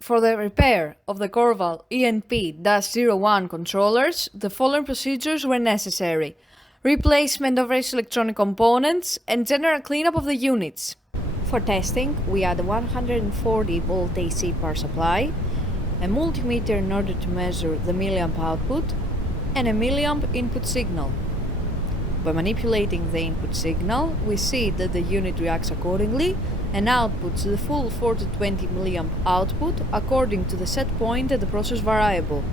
For the repair of the Korval E&P-01 controllers, the following procedures were necessary: replacement of various electronic components and general cleanup of the units. For testing, we add a 140-volt AC power supply, a multimeter in order to measure the milliamp output, and a milliamp input signal. By manipulating the input signal, we see that the unit reacts accordingly and outputs the full 420 mA output according to the set point and the process variable.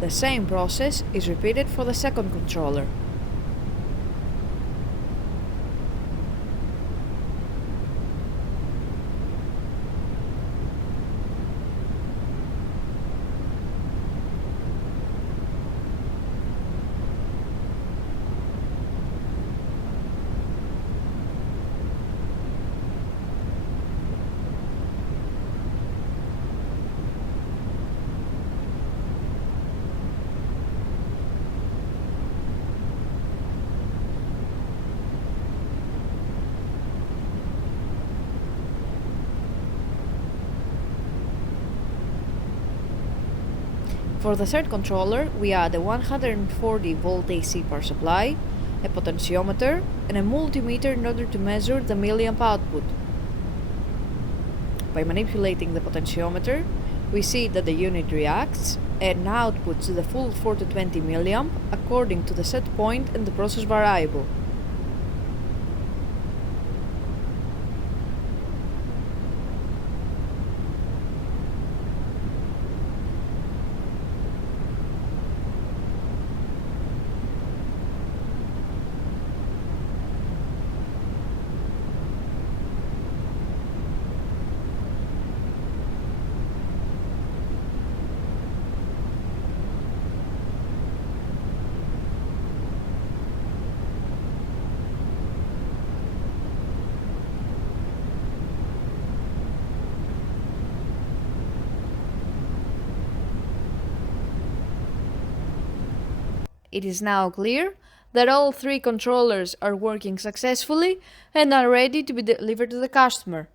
The same process is repeated for the second controller. For the third controller, we add a 140-volt AC power supply, a potentiometer, and a multimeter in order to measure the milliamp output. By manipulating the potentiometer, we see that the unit reacts and outputs the full 420 mA according to the set point and the process variable. It is now clear that all three controllers are working successfully and are ready to be delivered to the customer.